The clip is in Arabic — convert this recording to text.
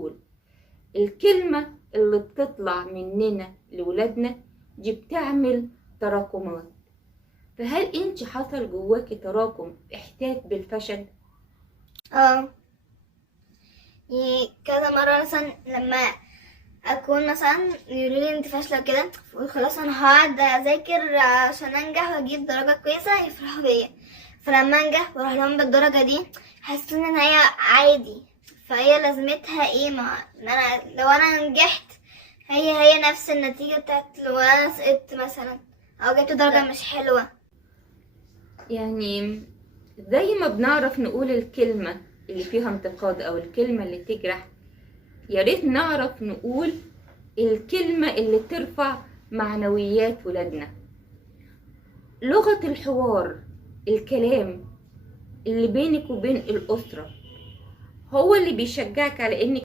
طول. الكلمة اللي بتطلع مننا لولادنا دي بتعمل تراكمات. فهل انت حصل جواكي تراكم احساس بالفشل؟ اه، يعني كذا مرة مثلا لما اكون مثلا يقولولي انت فاشلة كده، فاقول خلاص انا هقعد اذاكر عشان انجح واجيب درجة كويسة يفرحوا بيا. فلما انجح بروح لهم بالدرجة دي، حاسين ان هي عادي، فهي لازمتها ايه؟ ما إن انا لو انا نجحت هي نفس النتيجة بتاعت لو انا سقطت مثلا او جبت درجة مش حلوة. يعني زي ما بنعرف نقول الكلمة اللي فيها انتقاد او الكلمة اللي تجرح، يا ريت نعرف نقول الكلمة اللي ترفع معنويات ولادنا. لغة الحوار، الكلام اللي بينك وبين الأسرة هو اللي بيشجعك على انك